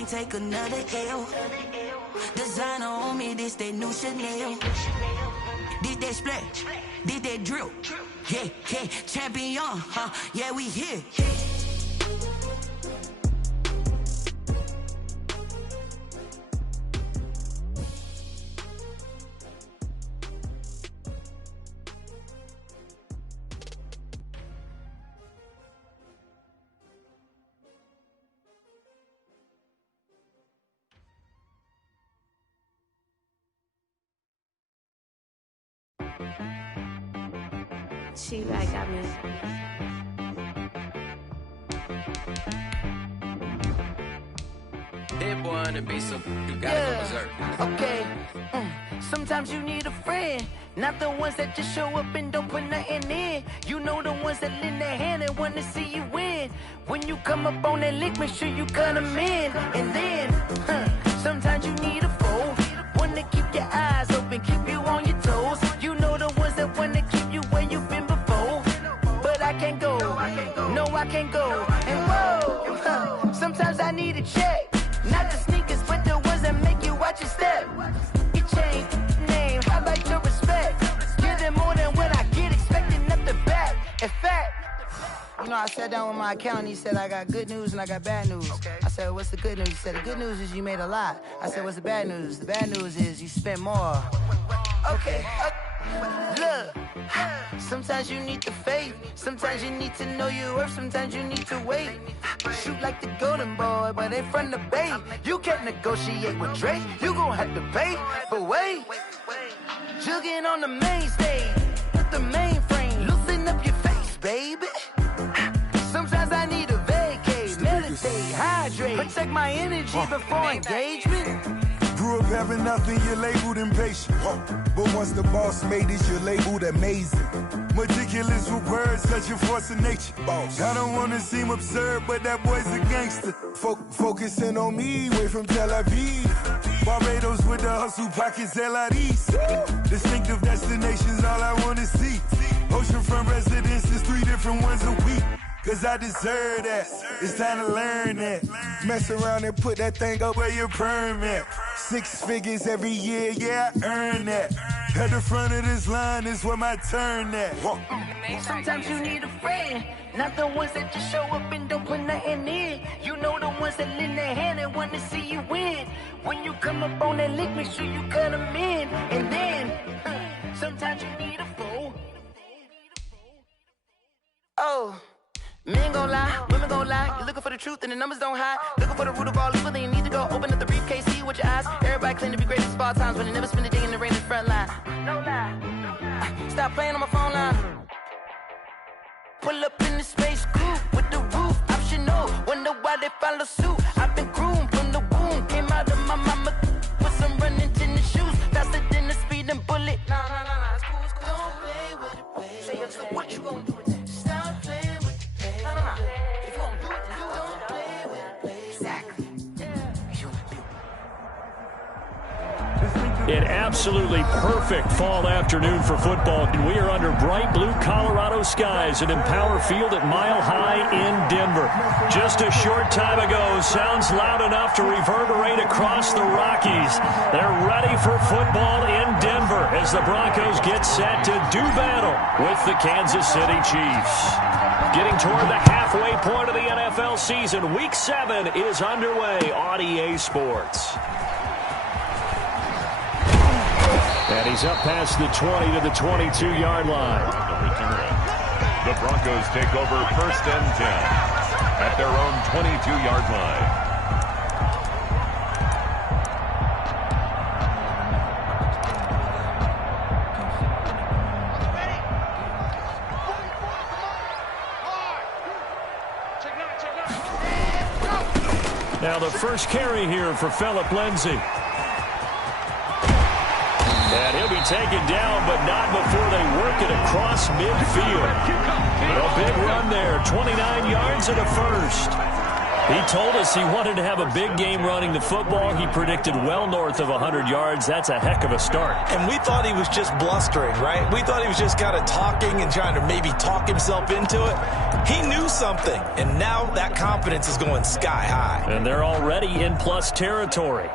can't take another L. Designer on me, this that new Chanel. This that splash, this that drill. Yeah, yeah, champion, huh? Yeah, we here. She like got me. That boy on the beat, so you gotta go berserk. Okay. Sometimes you need a friend, not the ones that just show up and don't put nothing in. You know the ones that lend their hand and want to see you win. When you come up on that lick, make sure you cut them in. And then, sometimes you need a foe, one to keep your eyes open, keep you on your toes. You know the ones that want to keep you where you've been before. But I can't go, no I can't go. And whoa, sometimes I need a check. Not the sneakers, but the ones that make you watch your step. You change name, I like your respect. Give them more than what I get, expecting nothing back. In fact, you know, I sat down with my accountant, he said I got good news and I got bad news. Okay. I said, what's the good news? He said, the good news is you made a lot. I said, what's the bad news? The bad news is you spent more. Okay. Look, sometimes you need the faith, sometimes you need to know your worth, sometimes you need to wait. Shoot like the golden boy, but in front of the bay. You can't negotiate with Drake, you gon' have to pay. But wait, jugging on the main stage, with the mainframe, loosen up your face, baby. Sometimes I need a vacate, meditate, hydrate, protect my energy before engagement. Grew up having nothing, you're labeled impatient. But once the boss made it, you're labeled amazing. Meticulous with words, such a force of nature. I don't wanna seem absurd, but that boy's a gangster. Focusing on me, way from Tel Aviv. Barbados with the hustle pockets, LIDs. Distinctive destinations, all I wanna see. Oceanfront residences, 3 different ones a week. Cause I deserve that, it's time to learn that. Mess around and put that thing up where your permit. 6 figures every year, yeah, I earn that. At the front of this line is where my turn at. Sometimes you need a friend, not the ones that just show up and don't put nothing in. You know the ones that lend their hand and want to see you win. When you come up on that lick, make sure you cut them in. And then, sometimes you need a foe. Oh. Men gon' lie, women gon' lie. You're looking for the truth and the numbers don't hide. Looking for the root of all evil, then you need to go open up the briefcase, see with your eyes. Everybody claim to be greatest of all times, but they never spend a day in the rain in the front line. No lie. Stop playing on my phone line. Pull up in the space coupe with the roof optional. Wonder why they follow suit. I've been groomed from the womb. Came out of my mama with some running tennis shoes. Faster than the speeding bullet. Nah, it's cool, it's cool. Don't play with it, baby. Say, so what you gon' do with it? Stop playing with it. If you don't do it, then you don't play with it, baby. Exactly. An absolutely perfect fall afternoon for football. We are under bright blue Colorado skies at Empower Field at Mile High in Denver. Just a short time ago, sounds loud enough to reverberate across the Rockies. They're ready for football in Denver as the Broncos get set to do battle with the Kansas City Chiefs. Getting toward the halfway point of the NFL season, Week 7 is underway on EA Sports. And he's up past the 20 to the 22-yard line. The Broncos take over 1st and 10 at their own 22-yard line. Now the first carry here for Phillip Lindsay. And he'll be taken down, but not before they work it across midfield. A big run there, 29 yards and a first. He told us he wanted to have a big game running the football. He predicted well north of 100 yards. That's a heck of a start. And we thought he was just blustering, right? We thought he was just kind of talking and trying to maybe talk himself into it. He knew something, and now that confidence is going sky high. And they're already in plus territory.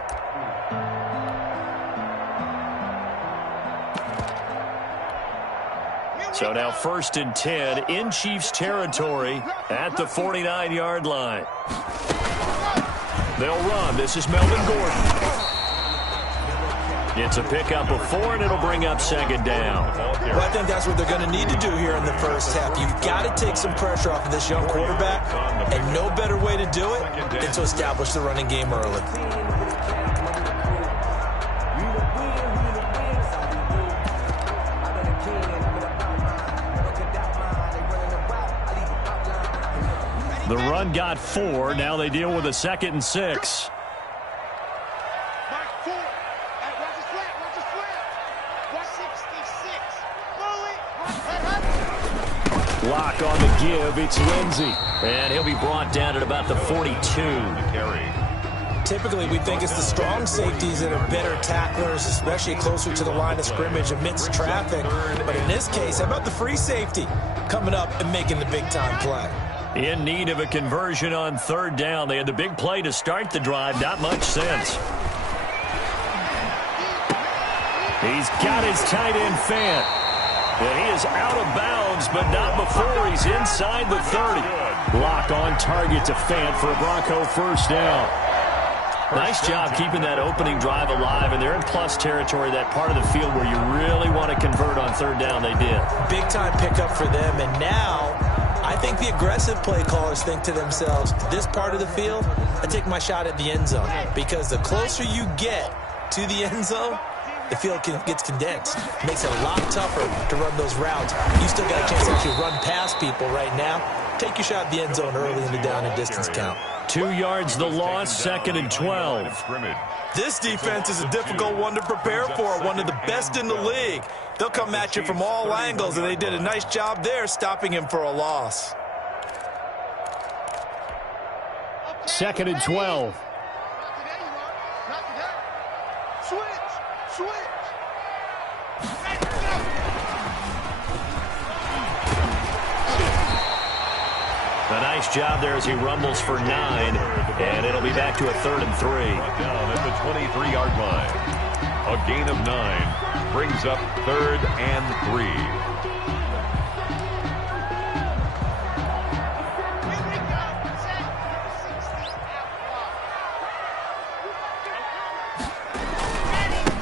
So now 1st and 10 in Chiefs territory at the 49-yard line. They'll run. This is Melvin Gordon. It's a pickup of 4, and it'll bring up 2nd down. Well, I think that's what they're going to need to do here in the first half. You've got to take some pressure off of this young quarterback, and no better way to do it than to establish the running game early. The run got 4. Now they deal with a 2nd and 6. Lock on the give. It's Lindsey. And he'll be brought down at about the 42. Typically, we think it's the strong safeties that are better tacklers, especially closer to the line of scrimmage amidst traffic. But in this case, how about the free safety coming up and making the big-time play? In need of a conversion on 3rd down. They had the big play to start the drive. Not much sense. He's got his tight end Fant. And he is out of bounds, but not before he's inside the 30. Lock on target to Fant for a Bronco 1st down. Nice job keeping that opening drive alive, and they're in plus territory, that part of the field where you really want to convert on 3rd down. They did. Big-time pickup for them, and now I think the aggressive play callers think to themselves, this part of the field, I take my shot at the end zone, because the closer you get to the end zone, the field gets condensed. It makes it a lot tougher to run those routes. You still got a chance to actually run past people right now. Take your shot at the end zone early in the down and distance count. 2 yards the loss, 2nd and 12. This defense is a difficult one to prepare for, one of the best in the league. They'll come at you from all angles, and they did a nice job there stopping him for a loss. 2nd and 12. A nice job there as he rumbles for 9, and it'll be back to a 3rd and 3. Down at the 23-yard line. A gain of 9 brings up 3rd and 3.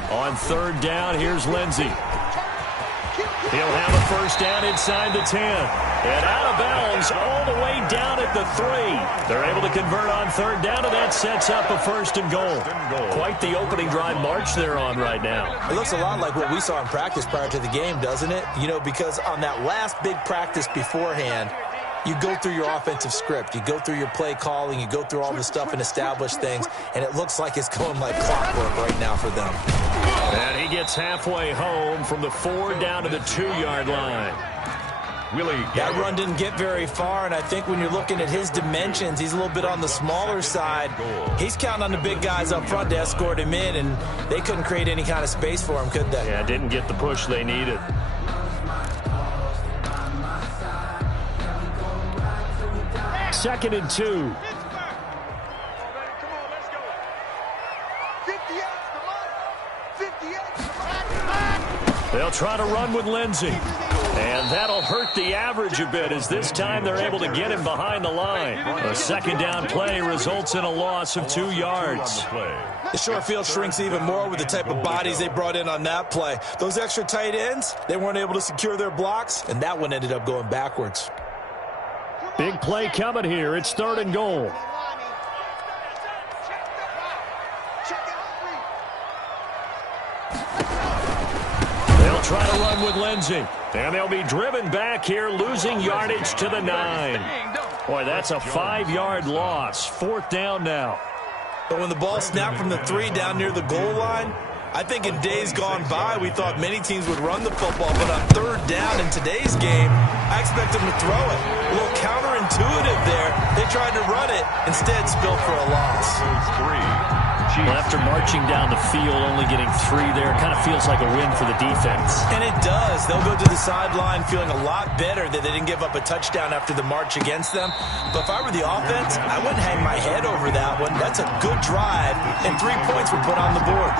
On 3rd down, here's Lindsey. He'll have a 1st down inside the 10. And out of bounds all the way down at the 3. They're able to convert on 3rd down, and that sets up a 1st and goal. Quite the opening drive march they're on right now. It looks a lot like what we saw in practice prior to the game, doesn't it? You know, because on that last big practice beforehand, you go through your offensive script. You go through your play calling. You go through all the stuff and establish things. And it looks like it's going like clockwork right now for them. And he gets halfway home from the 4 down to the 2-yard line. That run didn't get very far, and I think when you're looking at his dimensions, he's a little bit on the smaller side. He's counting on the big guys up front to escort him in, and they couldn't create any kind of space for him, could they? Yeah, didn't get the push they needed. Second and 2. They'll try to run with Lindsey. And that'll hurt the average a bit, as this time they're able to get him behind the line. A 2nd down play results in a loss of 2 yards. The short field shrinks even more with the type of bodies they brought in on that play. Those extra tight ends, they weren't able to secure their blocks, and that one ended up going backwards. Big play coming here. It's 3rd and goal. They'll try to run with Lindsey. And they'll be driven back here, losing yardage to the 9. Boy, that's a 5-yard loss. 4th down now. But when the ball snapped from the 3 down near the goal line, I think in days gone by, we thought many teams would run the football, but on third down in today's game, I expect them to throw it. A little counterintuitive there. They tried to run it, instead spilled for a loss. Well, after marching down the field, only getting 3 there, kind of feels like a win for the defense. And it does. They'll go to the sideline feeling a lot better that they didn't give up a touchdown after the march against them. But if I were the offense, I wouldn't hang my head over that one. That's a good drive, and 3 points were put on the board.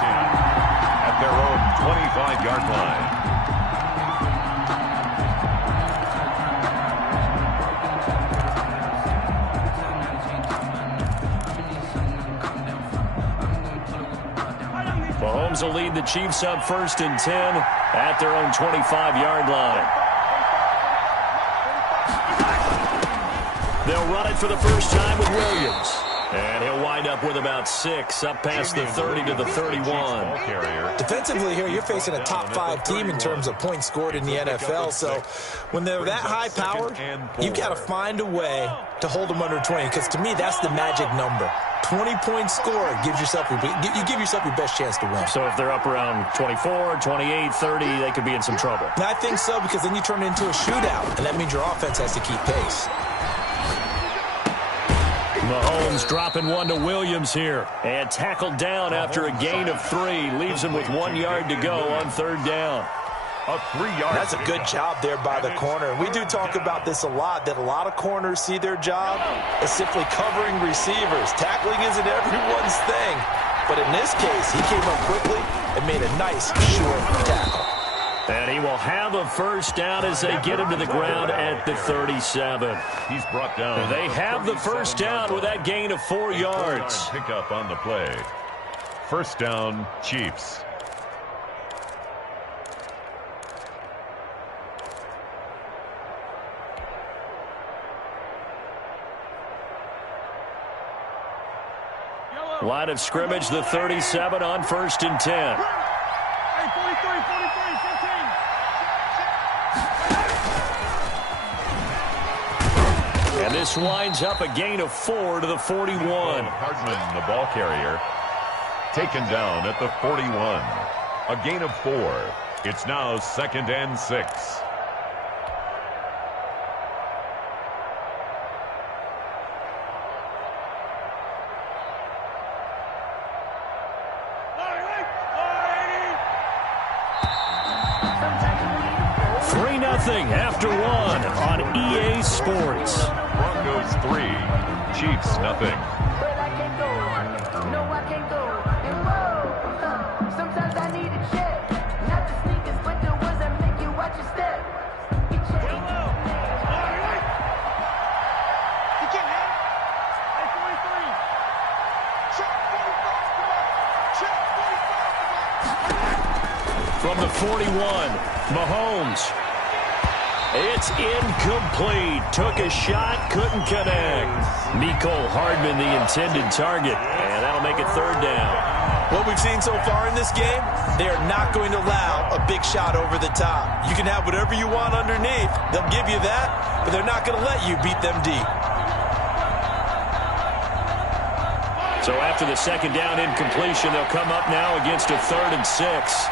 At their own 25-yard line. Mahomes will lead the Chiefs up 1st and 10 at their own 25-yard line. They'll run it for the first time with Williams. And he'll wind up with about 6, up past the 30 to the 31. Defensively here, you're facing a top 5 team in terms of points scored in the NFL. So when they're that high-powered, you've got to find a way to hold them under 20. Because to me, that's the magic number. 20 points scored gives yourself you give yourself your best chance to win. So if they're up around 24, 28, 30, they could be in some trouble. And I think so, because then you turn it into a shootout, and that means your offense has to keep pace. Mahomes dropping one to Williams here. And tackled down after a gain of 3. Leaves him with 1 yard to go on 3rd down. A 3-yard. That's a good job there by the corner. And we do talk about this a lot, that a lot of corners see their job as simply covering receivers. Tackling isn't everyone's thing. But in this case, he came up quickly and made a nice, short tackle. And he will have a first down as they get him to the ground at the 37. He's brought down. They have the first down with that gain of 4 yards. Pick up on the play. First down, Chiefs. Line of scrimmage, the 37 on 1st and 10. And this winds up a gain of 4 to the 41. Hardman, the ball carrier, taken down at the 41. A gain of 4. It's now 2nd and 6. After 1 on EA Sports. Broncos 3, Chiefs nothing. But I can't go. No, I can't go. And whoa, sometimes I need a check. Not the sneakers, but the ones that make you watch your step. Get checked. You can't have. Hey, 43. Check 45. Check 45. From the 41, Mahomes. It's incomplete. Took a shot, couldn't connect. Mecole Hardman, the intended target, and that'll make it 3rd down. What we've seen so far in this game, they are not going to allow a big shot over the top. You can have whatever you want underneath. They'll give you that, but they're not going to let you beat them deep. So after the 2nd down incompletion, they'll come up now against a 3rd and 6.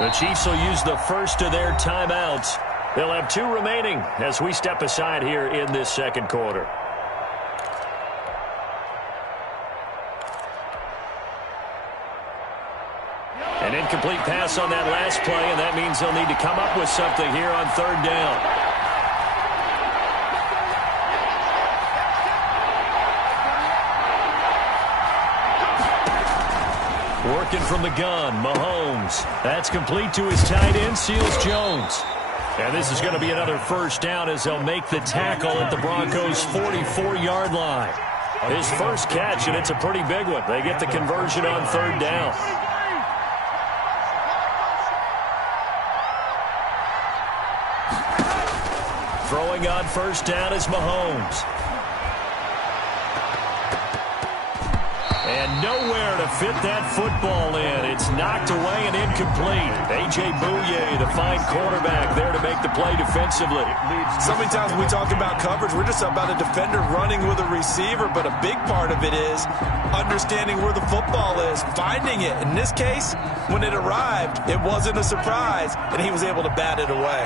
The Chiefs will use the first of their timeouts. They'll have 2 remaining as we step aside here in this 2nd quarter. An incomplete pass on that last play, and that means they'll need to come up with something here on 3rd down. Working from the gun, Mahomes. That's complete to his tight end, Seals Jones. And this is going to be another first down as they'll make the tackle at the Broncos' 44-yard line. His first catch, and it's a pretty big one. They get the conversion on 3rd down. Throwing on 1st down is Mahomes. And nowhere to fit that football in. It's knocked away and incomplete. A.J. Bouye, the fine quarterback, there to make the play defensively. So many times when we talk about coverage, we're just about a defender running with a receiver, but a big part of it is understanding where the football is, finding it. In this case, when it arrived, it wasn't a surprise, and he was able to bat it away.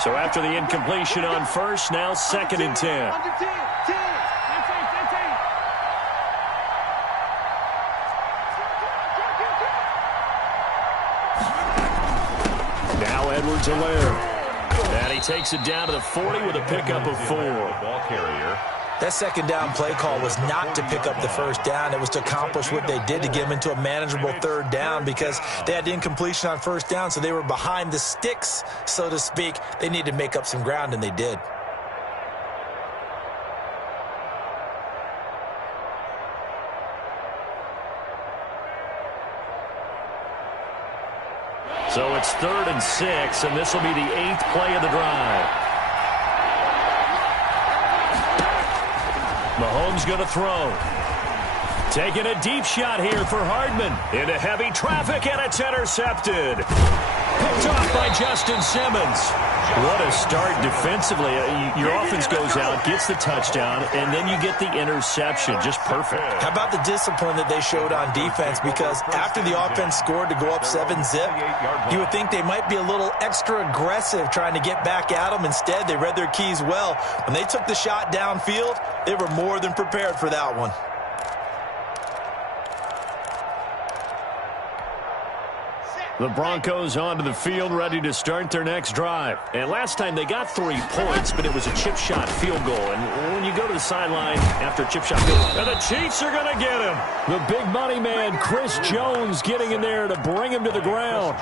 So after the incompletion on first, now 2nd and 10. Now Edwards-Helaire. And he takes it down to the 40 with a pickup of 4. Ball carrier. That second down play call was not to pick up the first down. It was to accomplish what they did to get them into a manageable 3rd down because they had incompletion on first down, so they were behind the sticks, so to speak. They needed to make up some ground, and they did. So it's 3rd and 6, and this will be the 8th play of the drive. Mahomes going to throw. Taking a deep shot here for Hardman. Into heavy traffic, and it's intercepted. Picked off by Justin Simmons. What a start defensively. Your offense goes out, gets the touchdown, and then you get the interception. Just perfect. How about the discipline that they showed on defense? Because after the offense scored to go up 7-zip, you would think they might be a little extra aggressive trying to get back at them. Instead, they read their keys well. When they took the shot downfield, they were more than prepared for that one. The Broncos onto the field, ready to start their next drive. And last time they got 3 points, but it was a chip shot field goal. And when you go to the sideline after a chip shot field goal, and the Chiefs are going to get him. The big money man, Chris Jones, getting in there to bring him to the ground.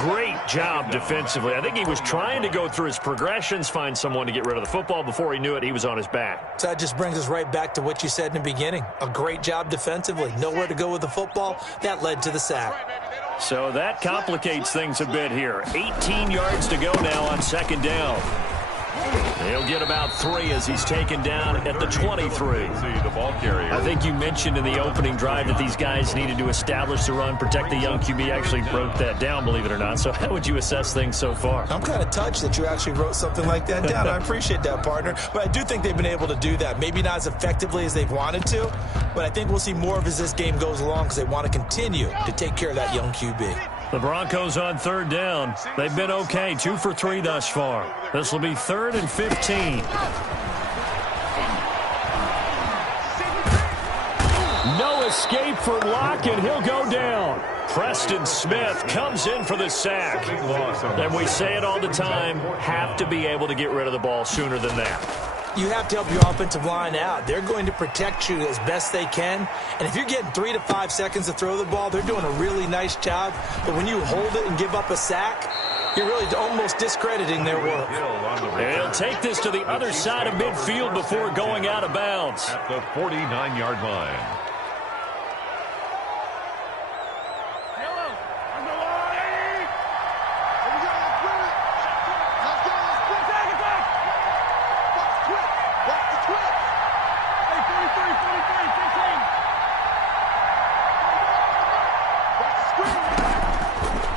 Great job defensively. I think he was trying to go through his progressions, find someone to get rid of the football. Before he knew it, he was on his back. So that just brings us right back to what you said in the beginning. A great job defensively. Nowhere to go with the football. That led to the sack. So that complicates things a bit here. 18 yards to go now on 2nd down. He'll get about 3 as he's taken down at the 23. The ball carrier. I think you mentioned in the opening drive that these guys needed to establish the run, protect the young QB. Actually broke that down, believe it or not. So how would you assess things so far? I'm kind of touched that you actually wrote something like that down. I appreciate that, partner. But I do think they've been able to do that. Maybe not as effectively as they've wanted to, but I think we'll see more of as this game goes along because they want to continue to take care of that young QB. The Broncos on 3rd down. They've been okay, 2 for 3 thus far. This will be 3rd and 15. No escape for Locke, and he'll go down. Preston Smith comes in for the sack. And we say it all the time, have to be able to get rid of the ball sooner than that. You have to help your offensive line out. They're going to protect you as best they can. And if you're getting 3 to 5 seconds to throw the ball, they're doing a really nice job. But when you hold it and give up a sack, you're really almost discrediting their work. And he'll take this to the other side of midfield before going out of bounds. At the 49-yard line.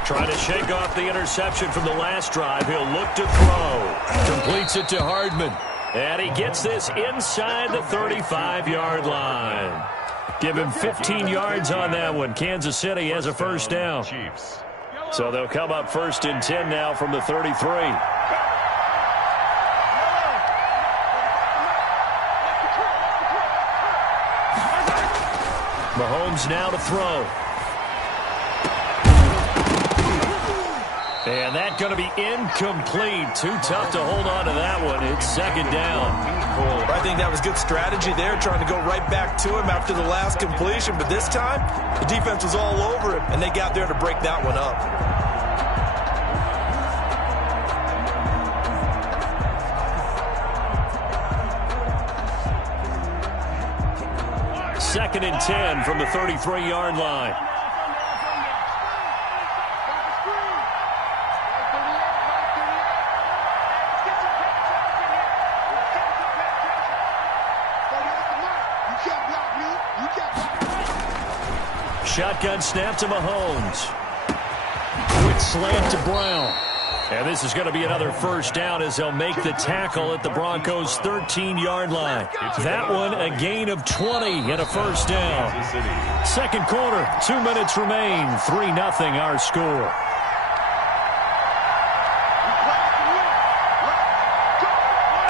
Trying to shake off the interception from the last drive. He'll look to throw. Completes it to Hardman. And he gets this inside the 35-yard line. Give him 15 yards on that one. Kansas City has a first down. So they'll come up 1st and 10 now from the 33. Mahomes now to throw. And that's going to be incomplete. Too tough to hold on to that one. It's 2nd down. I think that was good strategy there, trying to go right back to him after the last completion. But this time, the defense was all over him, and they got there to break that one up. Second and 10 from the 33-yard line. Shotgun snap to Mahomes. Quick slant to Brown. And this is going to be another first down as they'll make the tackle at the Broncos' 13-yard line. That one a gain of 20 and a first down. Second quarter, 2 minutes remain. 3-0 our score.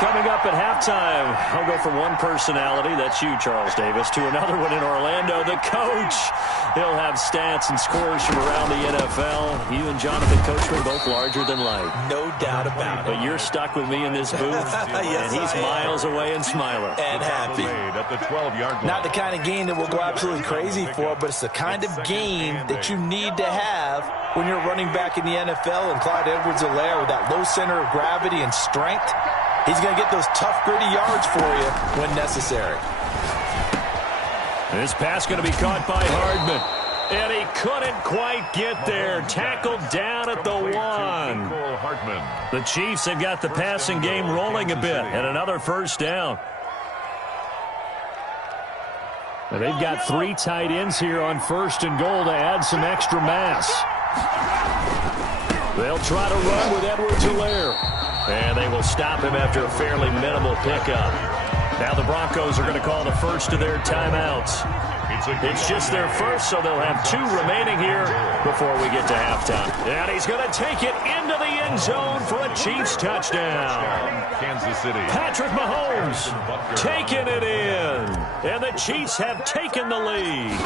Coming up at halftime, I'll go from one personality, that's you, Charles Davis, to another one in Orlando, the coach. He'll have stats and scores from around the NFL. You and Jonathan Coachman both larger than life. No doubt about it. But you're stuck with me in this booth, yes, and he's miles away and smiling. And happy. At the 12-yard line. Not the kind of game that we'll go absolutely crazy for, but it's the kind of game that you need to have when you're running back in the NFL, and Clyde Edwards-Helaire with that low center of gravity and strength. He's going to get those tough, gritty yards for you when necessary. This pass going to be caught by Hardman. And he couldn't quite get there. Tackled down at the 1. The Chiefs have got the passing game rolling a bit. And another first down. And they've got 3 tight ends here on 1st and goal to add some extra mass. They'll try to run with Edwards-Helaire. And they will stop him after a fairly minimal pickup. Now the Broncos are going to call the first of their timeouts. It's just their first, so they'll have 2 remaining here before we get to halftime. And he's going to take it into the end zone for a Chiefs touchdown. Kansas City. Patrick Mahomes taking it in. And the Chiefs have taken the lead.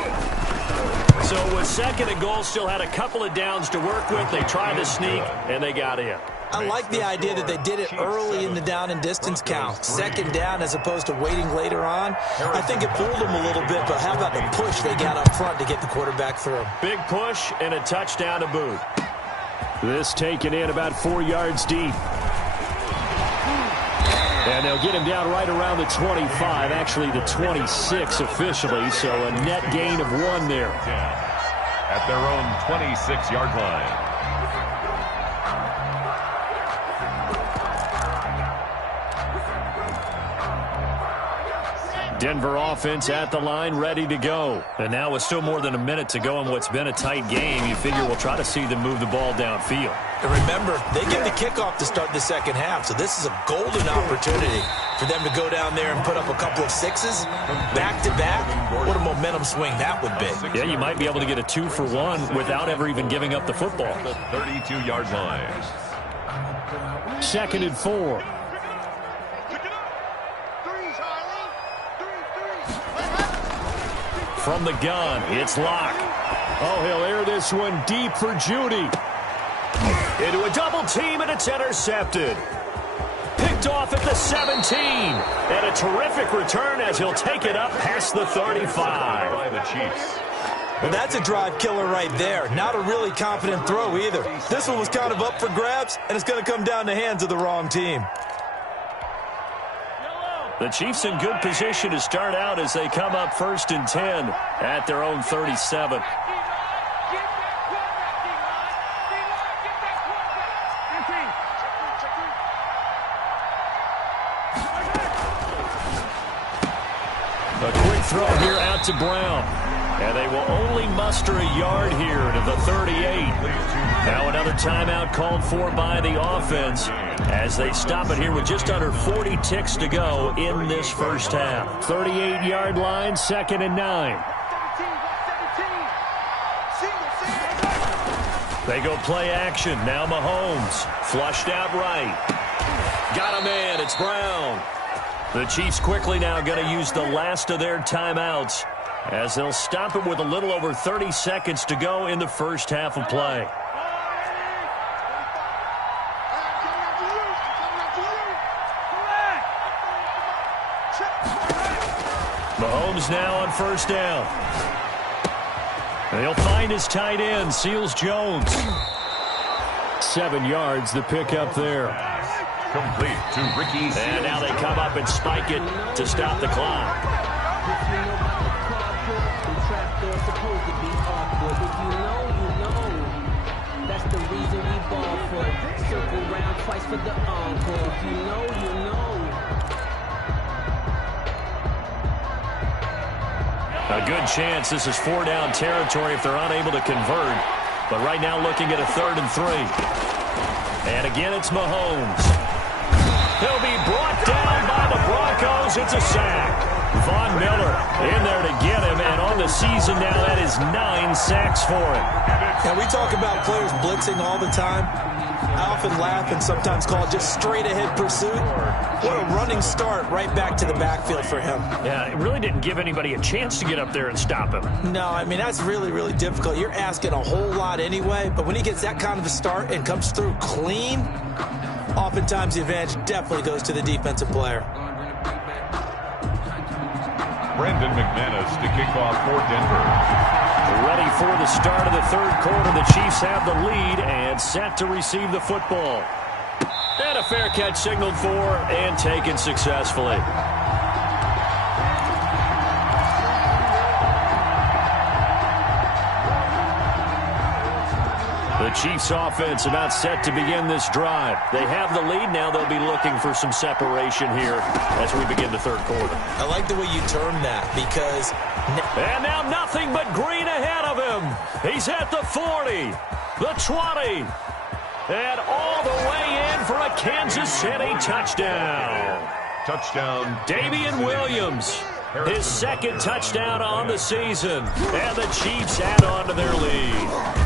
So with 2nd and goal, still had a couple of downs to work with. They tried to sneak, and they got in. I like the idea that they did it early in the down and distance count. 2nd down as opposed to waiting later on. I think it fooled them a little bit, but how about the push they got up front to get the quarterback through? Big push and a touchdown to boot. This taken in about 4 yards deep. And they'll get him down right around the 25, actually the 26 officially, so a net gain of 1 there. At their own 26-yard line. Denver offense at the line, ready to go. And now with still more than a minute to go in what's been a tight game, you figure we'll try to see them move the ball downfield. And remember, they get the kickoff to start the second half, so this is a golden opportunity for them to go down there and put up a couple of 6s back-to-back. What a momentum swing that would be. Yeah, you might be able to get a 2-for-1 without ever even giving up the football. The 32-yard line. 2nd and 4. From the gun, it's Locke. Oh, he'll air this one deep for Judy. Into a double team, and it's intercepted. Picked off at the 17. And a terrific return as he'll take it up past the 35. By the Chiefs. Well, that's a drive killer right there. Not a really confident throw either. This one was kind of up for grabs, and it's going to come down the hands of the wrong team. The Chiefs in good position to start out as they come up 1st and 10 at their own 37. A quick throw here out to Brown. And they will only muster a yard here to the 38. Now another timeout called for by the offense as they stop it here with just under 40 ticks to go in this first half. 38-yard line, 2nd and 9. They go play action. Now Mahomes flushed out right. Got a man. It's Brown. The Chiefs quickly now going to use the last of their timeouts as they'll stop it with a little over 30 seconds to go in the first half of play. Mahomes now on 1st down. And he'll find his tight end, Seals Jones. 7 yards, the pickup there. Complete to Ricky Seals. And now they come up and spike it to stop the clock. For the encore, if you know, you know. A good chance this is 4-down territory if they're unable to convert. But right now looking at a 3rd and 3. And again, it's Mahomes. He'll be brought down by the Broncos. It's a sack. Von Miller in there to get him, and on the season now, that is 9 sacks for him. Now, we talk about players blitzing all the time. I often laugh and sometimes call it just straight-ahead pursuit. What a running start right back to the backfield for him. Yeah, it really didn't give anybody a chance to get up there and stop him. No, I mean, that's really, really difficult. You're asking a whole lot anyway, but when he gets that kind of a start and comes through clean, oftentimes the advantage definitely goes to the defensive player. Brandon McManus to kick off for Denver. Ready for the start of the 3rd quarter. The Chiefs have the lead and set to receive the football. And a fair catch signaled for and taken successfully. The Chiefs offense about set to begin this drive. They have the lead. Now they'll be looking for some separation here as we begin the 3rd quarter. I like the way you term that because... And now nothing but green ahead of him. He's at the 40, the 20, and all the way in for a Kansas City touchdown. Touchdown. Damian Williams, his 2nd touchdown on the season. And the Chiefs add on to their lead.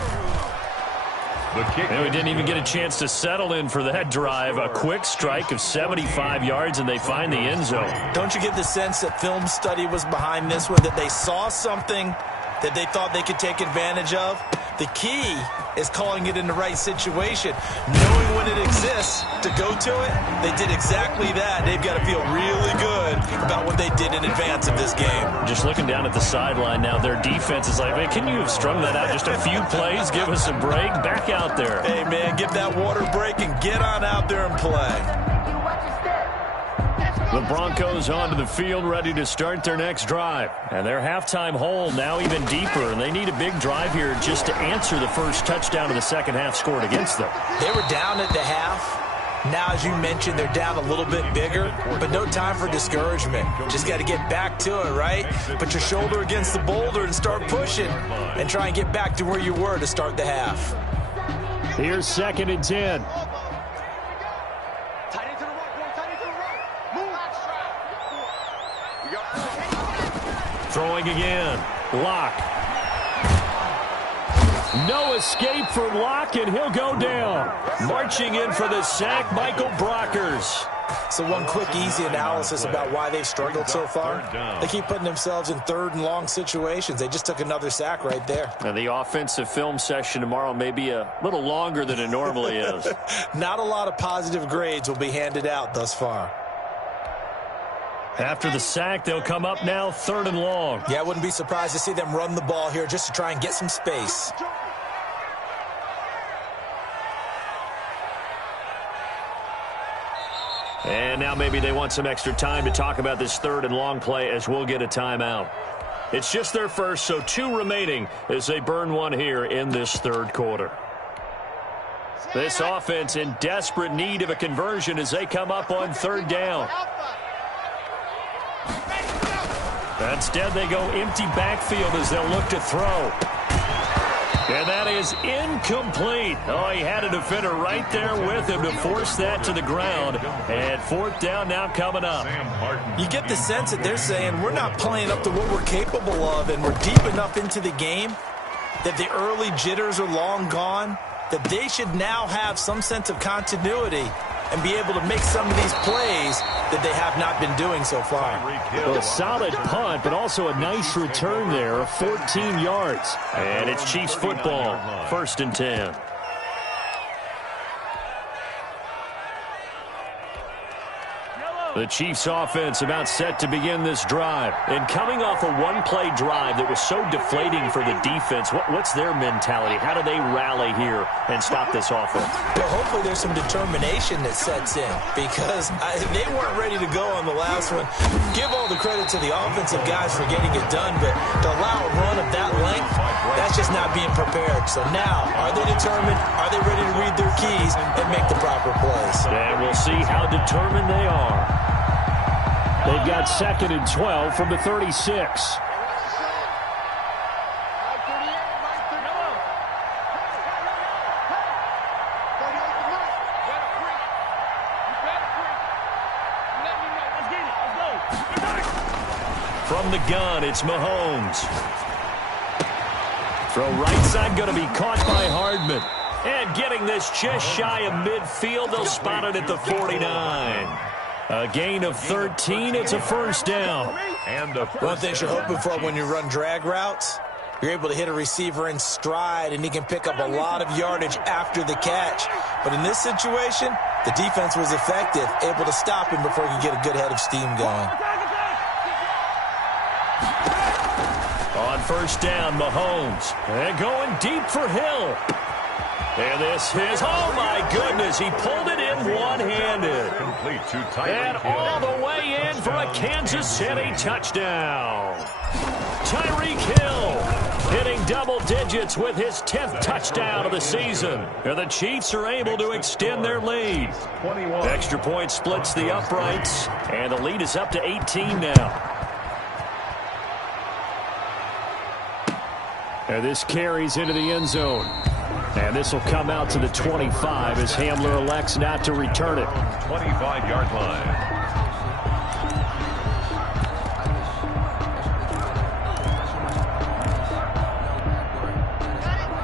And we didn't even get a chance to settle in for that drive. A quick strike of 75 yards, and they find the end zone. Don't you get the sense that film study was behind this one, that they saw something that they thought they could take advantage of? The key is calling it in the right situation. Knowing when it exists to go to it, they did exactly that. They've got to feel really good about what they did in advance of this game. Just looking down at the sideline now, their defense is like, man, can you have strung that out just a few plays? Give us a break. Back out there. Hey, man, give that water break and get on out there and play. The Broncos onto the field, ready to start their next drive. And their halftime hole now even deeper, and they need a big drive here just to answer the first touchdown of the second half scored against them. They were down at the half. Now, as you mentioned, they're down a little bit bigger, but no time for discouragement. Just got to get back to it, right? Put your shoulder against the boulder and start pushing and try and get back to where you were to start the half. Here's 2nd and 10. Throwing again. Locke. No escape for Locke, and he'll go down. Marching in for the sack, Michael Brockers. So one quick, easy analysis about why they've struggled so far. They keep putting themselves in 3rd and long situations. They just took another sack right there. And the offensive film session tomorrow may be a little longer than it normally is. Not a lot of positive grades will be handed out thus far. After the sack, they'll come up now 3rd and long. Yeah, I wouldn't be surprised to see them run the ball here just to try and get some space. And now maybe they want some extra time to talk about this 3rd and long play as we'll get a timeout. It's just their first, so 2 remaining as they burn one here in this 3rd quarter. This offense in desperate need of a conversion as they come up on 3rd down. Instead, they go empty backfield as they'll look to throw. And that is incomplete. Oh, he had a defender right there with him to force that to the ground. And 4th down now coming up. You get the sense that they're saying we're not playing up to what we're capable of, and we're deep enough into the game that the early jitters are long gone, that they should now have some sense of continuity and be able to make some of these plays that they have not been doing so far. Well, a solid punt, but also a nice return there of 14 yards. And it's Chiefs football, 1st and 10. The Chiefs offense about set to begin this drive. And coming off a one-play drive that was so deflating for the defense, what's their mentality? How do they rally here and stop this offense? Well, hopefully there's some determination that sets in because they weren't ready to go on the last one. Give all the credit to the offensive guys for getting it done, but to allow a run of that length, that's just not being prepared. So now, are they determined? Are they ready to read their keys and make the proper plays? And we'll see how determined they are. They've got 2nd and 12 from the 36. From the gun, it's Mahomes. Throw right side going to be caught by Hardman. And getting this just shy of midfield, they'll spot it at the 49. A gain of 13, it's a first down. And one thing you're hoping for when you run drag routes, you're able to hit a receiver in stride, and he can pick up a lot of yardage after the catch. But in this situation, the defense was effective, able to stop him before he could get a good head of steam going. On first down, Mahomes. And going deep for Hill. And this is, oh my goodness, he pulled it in one-handed. Complete to Tyreek And all the way in for a Kansas City touchdown. Tyreek Hill hitting double digits with his 10th touchdown of the season. And the Chiefs are able to extend their lead. 21. Extra point splits the uprights, and the lead is up to 18 now. And this carries into the end zone. And this will come out to the 25 as Hamler elects not to return it. 25-yard line.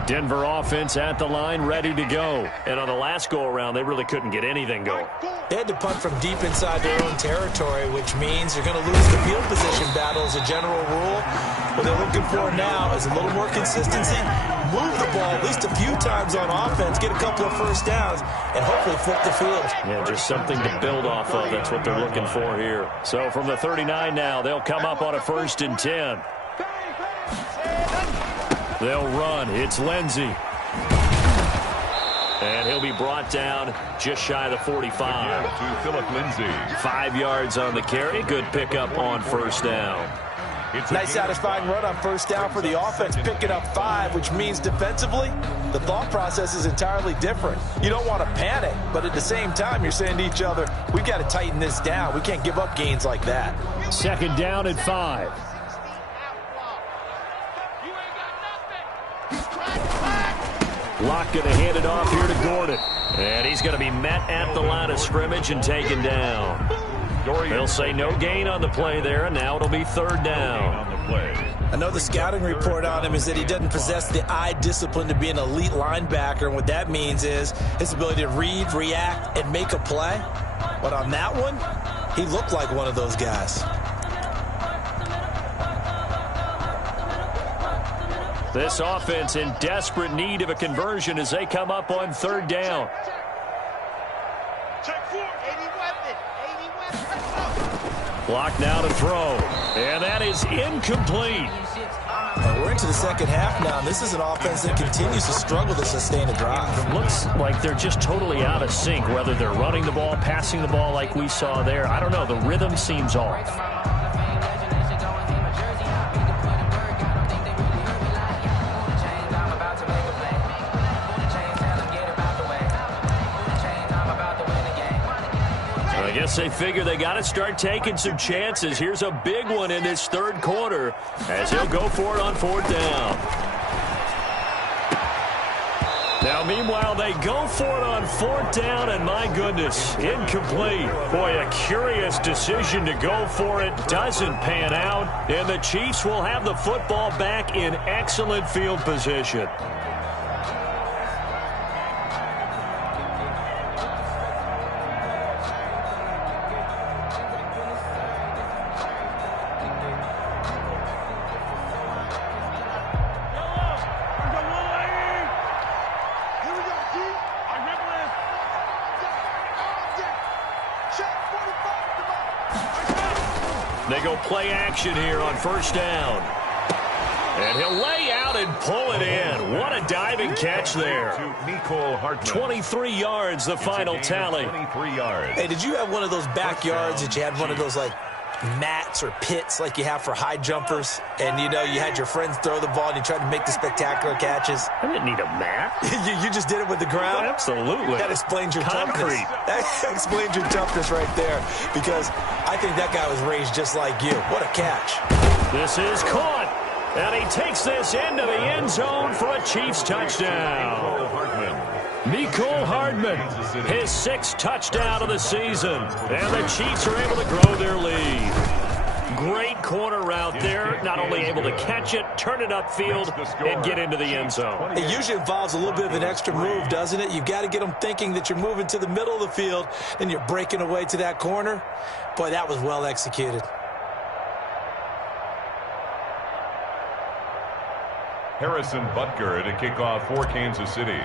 Denver offense at the line, ready to go. And on the last go-around, they really couldn't get anything going. They had to punt from deep inside their own territory, which means you're going to lose the field position battle as a general rule. What they're looking for now is a little more consistency, move the ball at least a few times on offense, get a couple of first downs, and hopefully flip the field. Yeah, just something to build off of. That's what they're looking for here. So from the 39 now, they'll come up on a 1st and 10. They'll run. It's Lindsey. And he'll be brought down just shy of the 45. To Philip Lindsay. 5 yards on the carry. Good pickup on first down. Nice satisfying run on first down for the offense, picking up 5, which means defensively, the thought process is entirely different. You don't want to panic, but at the same time, you're saying to each other, we've got to tighten this down. We can't give up gains like that. 2nd down at 5. Locke going to hand it off here to Gordon. And he's going to be met at the line of scrimmage and taken down. They'll say no gain on the play there, and now it'll be 3rd down. I know the scouting report on him is that he doesn't possess the eye discipline to be an elite linebacker, and what that means is his ability to read, react, and make a play. But on that one, he looked like one of those guys. This offense in desperate need of a conversion as they come up on 3rd down. Check 4. 80 weapon. 80 weapon. Block now to throw. And that is incomplete. And we're into the second half now, and this is an offense that continues to struggle to sustain a drive. It looks like they're just totally out of sync, whether they're running the ball, passing the ball like we saw there. I don't know. The rhythm seems off. I guess they figure they got to start taking some chances. Here's a big one in this 3rd quarter as he'll go for it on 4th down. Now, meanwhile, they go for it on 4th down, and my goodness, incomplete. Boy, a curious decision to go for it. Doesn't pan out, and the Chiefs will have the football back in excellent field position. They go play action here on 1st down. And he'll lay out and pull it in. What a diving catch there. 23 yards, the final tally. 23 yards. Hey, did you have one of those backyards that you had one of those, like, mats or pits like you have for high jumpers? And, you know, you had your friends throw the ball and you tried to make the spectacular catches? I didn't need a mat. you just did it with the ground? Absolutely. That explains your Concrete. toughness. That explains your toughness right there, because I think that guy was raised just like you. What a catch. This is caught. And he takes this into the end zone for a Chiefs touchdown. Mecole Hardman, his 6th touchdown of the season. And the Chiefs are able to grow their lead. Great corner route there. Not only able to catch it, turn it upfield, and get into the end zone. It usually involves a little bit of an extra move, doesn't it? You've got to get them thinking that you're moving to the middle of the field, and you're breaking away to that corner. Boy, that was well executed. Harrison Butker to kick off for Kansas City.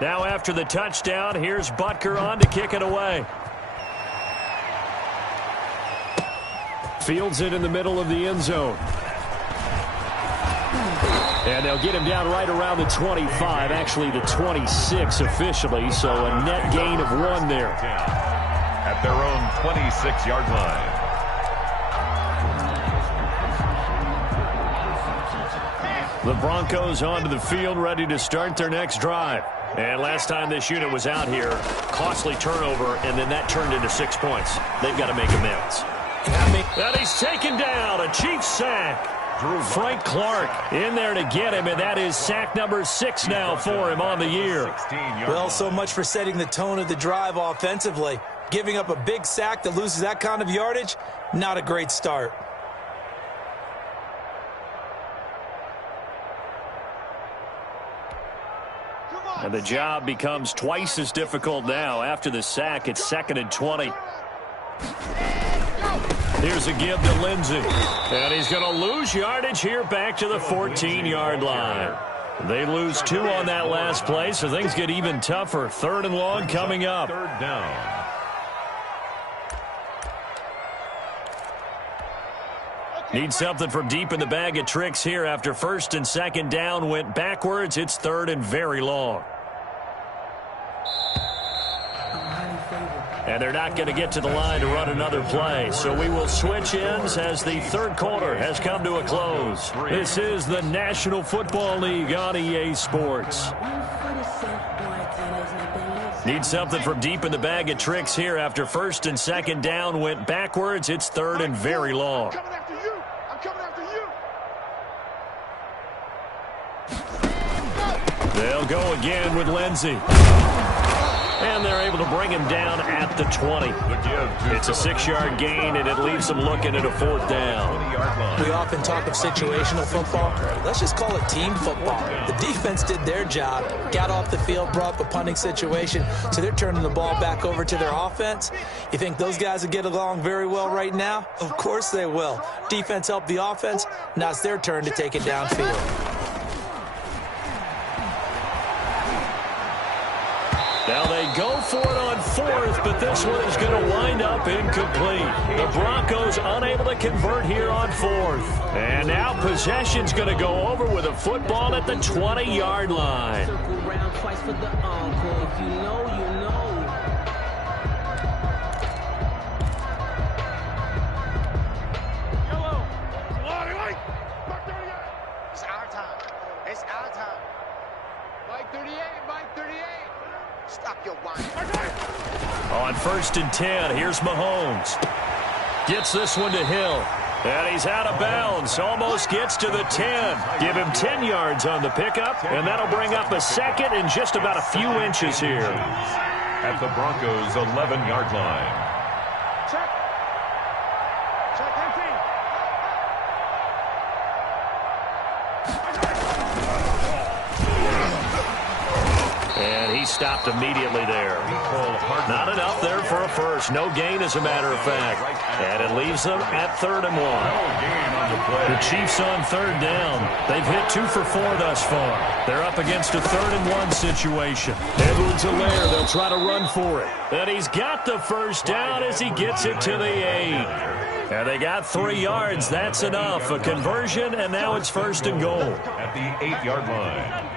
Now after the touchdown, here's Butker on to kick it away. Fields it in the middle of the end zone. And they'll get him down right around the 25, actually the 26 officially, so a net gain of 1 there. At their own 26-yard line. The Broncos onto the field, ready to start their next drive. And last time this unit was out here, costly turnover, and then that turned into 6 points. They've got to make amends. And he's taken down, a Chiefs sack. Frank Clark in there to get him, and that is sack number 6 now for him on the year. Well, so much for setting the tone of the drive offensively. Giving up a big sack that loses that kind of yardage, not a great start. And the job becomes twice as difficult now. After the sack, it's 2nd and 20. Here's a give to Lindsey. And he's going to lose yardage here back to the 14-yard line. They lose 2 on that last play, so things get even tougher. 3rd and long coming up. 3rd down. Need something from deep in the bag of tricks here after 1st and 2nd down went backwards. It's 3rd and very long. And they're not going to get to the line to run another play. So we will switch ends as the 3rd quarter has come to a close. This is the National Football League on EA Sports. Need something from deep in the bag of tricks here after 1st and 2nd down went backwards. It's 3rd and very long. They'll go again with Lindsey. And they're able to bring him down at the 20. It's a 6-yard gain, and it leaves them looking at a 4th down. We often talk of situational football. Let's just call it team football. The defense did their job, got off the field, brought up a punting situation, so they're turning the ball back over to their offense. You think those guys will get along very well right now? Of course they will. Defense helped the offense. Now it's their turn to take it downfield. Now they go for it on 4th, but this one is going to wind up incomplete. The Broncos unable to convert here on 4th. And now possession's going to go over with a football at the 20-yard line. Circle round twice for the encore. If you know, you know. It's our time. It's our time. Mike 38, Mike 38. Stop your whine. On 1st and 10, here's Mahomes. Gets this one to Hill. And he's out of bounds. Almost gets to the 10. Give him 10 yards on the pickup, and that'll bring up a 2nd and just about a few inches here. At the Broncos' 11-yard line. Check. Check empty. And he stopped immediately there. Not enough there for a first. No gain, as a matter of fact. And it leaves them at 3rd and 1. The Chiefs on 3rd down. They've hit 2 for 4 thus far. They're up against a 3rd and 1 situation. Edwards-Helaire, they'll try to run for it. And he's got the first down as he gets it to the 8. And they got 3 yards. That's enough. A conversion, and now it's 1st and goal. At the 8-yard line.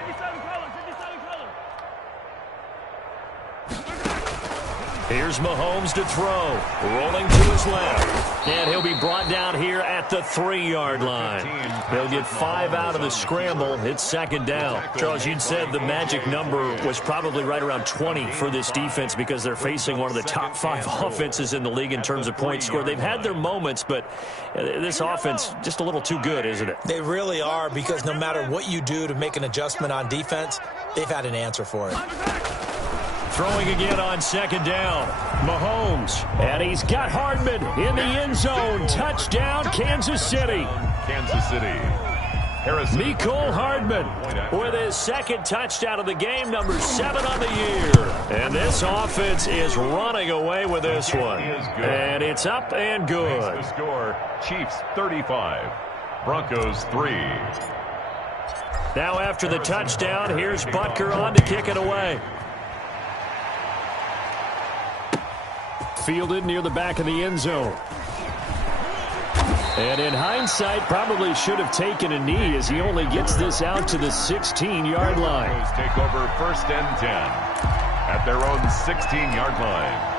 Here's Mahomes to throw. Rolling to his left. And he'll be brought down here at the 3-yard line. He'll get 5 out of the scramble. It's 2nd down. Charles, you'd said the magic number was probably right around 20 for this defense because they're facing one of the top 5 offenses in the league in terms of points scored. They've had their moments, but this offense just a little too good, isn't it? They really are, because no matter what you do to make an adjustment on defense, they've had an answer for it. Throwing again on second down. Mahomes. And he's got Hardman in the end zone. Touchdown, Kansas City. Kansas City. Mecole Hardman with his second touchdown of the game, number 7 on the year. And this offense is running away with this one. And it's up and good. The score, Chiefs 35, Broncos 3. Now after the touchdown, here's Butker on to kick it away. Fielded near the back of the end zone. And in hindsight, probably should have taken a knee as he only gets this out to the 16-yard line. Take over 1st and 10 at their own 16-yard line.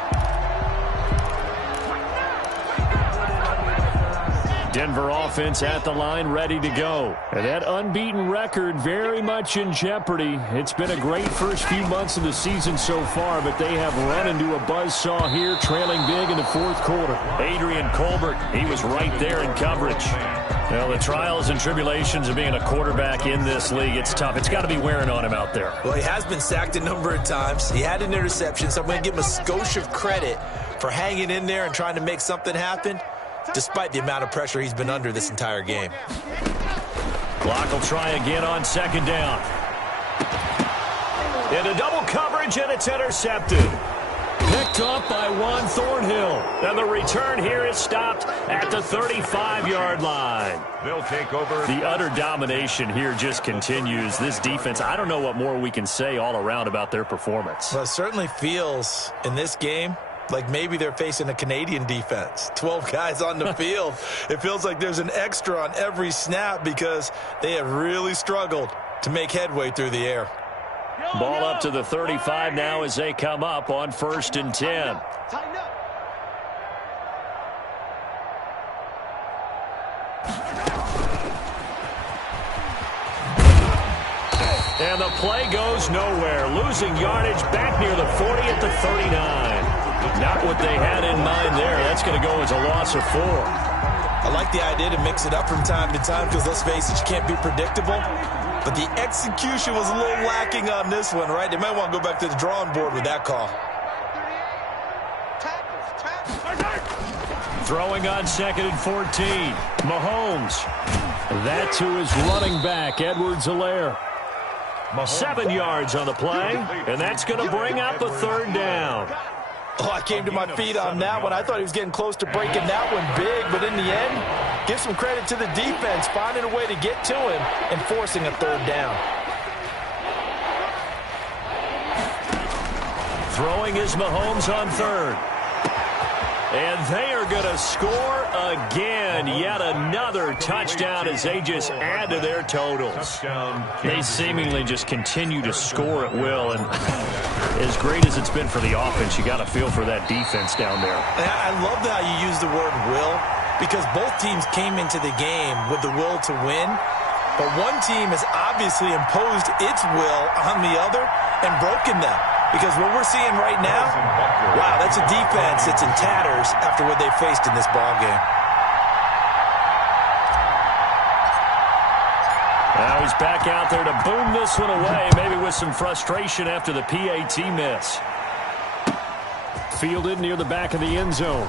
Denver offense at the line, ready to go. And that unbeaten record very much in jeopardy. It's been a great first few months of the season so far, but they have run into a buzzsaw here, trailing big in the fourth quarter. Adrian Colbert, he was right there in coverage. Well, the trials and tribulations of being a quarterback in this league, it's tough. It's got to be wearing on him out there. Well, he has been sacked a number of times. He had an interception, so I'm going to give him a skosh of credit for hanging in there and trying to make something happen, despite the amount of pressure he's been under this entire game. Clock will try again on second down. Into double coverage, and it's intercepted. Picked up by Juan Thornhill. And the return here is stopped at the 35-yard line. They'll take over. The utter domination here just continues. This defense, I don't know what more we can say all around about their performance. Well, it certainly feels in this game like maybe they're facing a Canadian defense. 12 guys on the field. It feels like there's an extra on every snap because they have really struggled to make headway through the air. Ball up to the 35 now as they come up on 1st and 10. And the play goes nowhere. Losing yardage back near the 40 at the 39. Not what they had in mind there. That's going to go as a loss of 4. I like the idea to mix it up from time to time because, let's face it, you can't be predictable. But the execution was a little lacking on this one, right? They might want to go back to the drawing board with that call. Throwing on 2nd and 14. Mahomes. That's to his running back, Edwards-Helaire. 7 yards on the play, and that's going to bring up a 3rd down. Oh, I came to my feet on that one. I thought he was getting close to breaking that one big, but in the end, give some credit to the defense, finding a way to get to him and forcing a 3rd down. Throwing is Mahomes on 3rd. And they are going to score again. Yet another touchdown as they just add to their totals. They seemingly just continue to score at will. And as great as it's been for the offense, you got to feel for that defense down there. I love how you use the word will, because both teams came into the game with the will to win. But one team has obviously imposed its will on the other and broken them. Because what we're seeing right now, wow, that's a defense that's in tatters after what they faced in this ballgame. Now he's back out there to boom this one away, maybe with some frustration after the PAT miss. Fielded near the back of the end zone.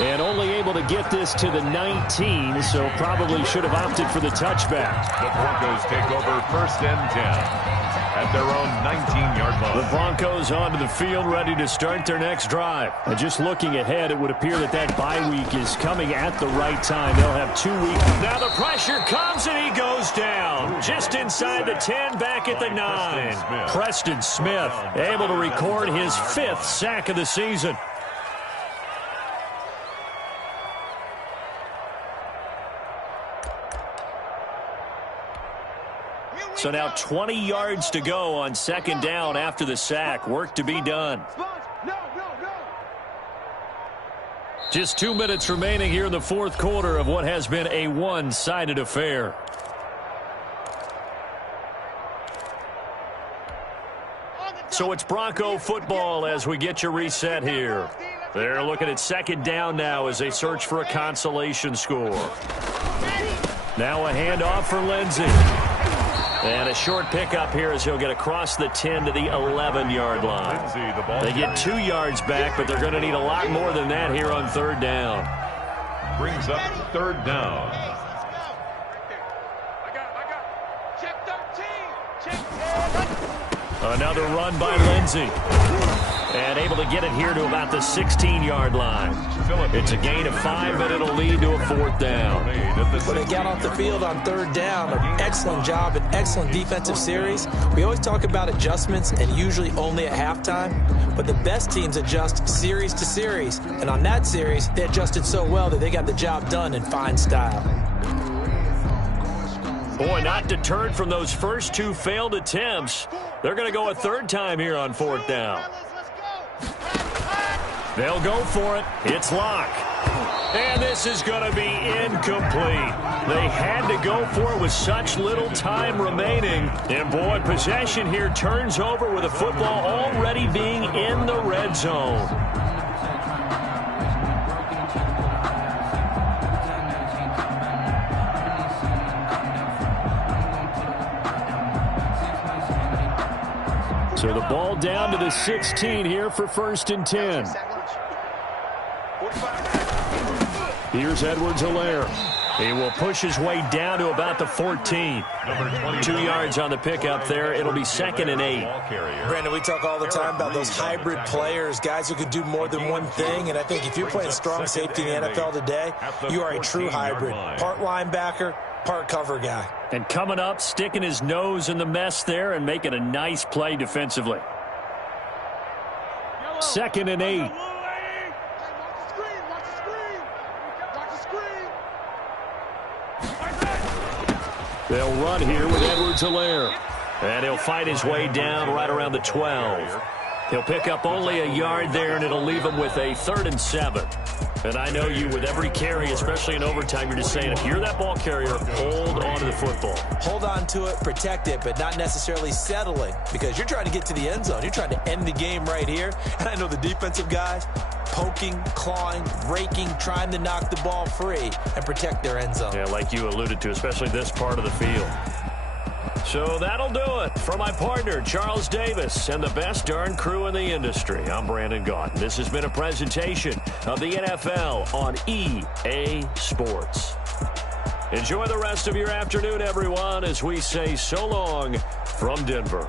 And only able to get this to the 19, so probably should have opted for the touchback. The Broncos take over 1st and 10 at their own 19-yard line. The Broncos onto the field, ready to start their next drive. And just looking ahead, it would appear that bye week is coming at the right time. They'll have 2 weeks. Now the pressure comes, and he goes down. Just inside the 10, back at the 9. Preston Smith able to record his 5th sack of the season. So now 20 yards to go on 2nd down after the sack. Work to be done. Just 2 minutes remaining here in the 4th quarter of what has been a one-sided affair. So it's Bronco football as we get you reset here. They're looking at 2nd down now as they search for a consolation score. Now a handoff for Lindsey. And a short pickup here as he'll get across the 10 to the 11-yard line. They get 2 yards back, but they're going to need a lot more than that here on third down. Brings up third down. Another run by Lindsey. And able to get it here to about the 16-yard line. It's a gain of 5, but it'll lead to a 4th down. When they got off the field on third down, an excellent job, an excellent defensive series. We always talk about adjustments and usually only at halftime, but the best teams adjust series to series. And on that series, they adjusted so well that they got the job done in fine style. Boy, not deterred from those first 2 failed attempts. They're going to go a 3rd time here on 4th down. They'll go for it. It's Locke. And this is going to be incomplete. They had to go for it with such little time remaining. And, boy, possession here turns over with the football already being in the red zone. So the ball down to the 16 here for 1st and 10. Here's Edwards-Helaire. He will push his way down to about the 14. 2 yards on the pickup there. It'll be 2nd and 8. Brandon, we talk all the time about those hybrid players, guys who can do more than one thing. And I think if you're playing strong safety in the NFL today, you are a true hybrid. Part linebacker, part cover guy. And coming up, sticking his nose in the mess there and making a nice play defensively. 2nd and 8. They'll run here with Edwards-Helaire. And he'll fight his way down right around the 12. He'll pick up only a yard there, and it'll leave him with a 3rd and 7. And I know you, with every carry, especially in overtime, you're just saying, if you're that ball carrier, hold on to the football. Hold on to it, protect it, but not necessarily settling, because you're trying to get to the end zone. You're trying to end the game right here. And I know the defensive guys poking, clawing, raking, trying to knock the ball free and protect their end zone. Yeah, like you alluded to, especially this part of the field. So that'll do it. For my partner, Charles Davis, and the best darn crew in the industry, I'm Brandon Gaughan. This has been a presentation of the NFL on EA Sports. Enjoy the rest of your afternoon, everyone, as we say so long from Denver.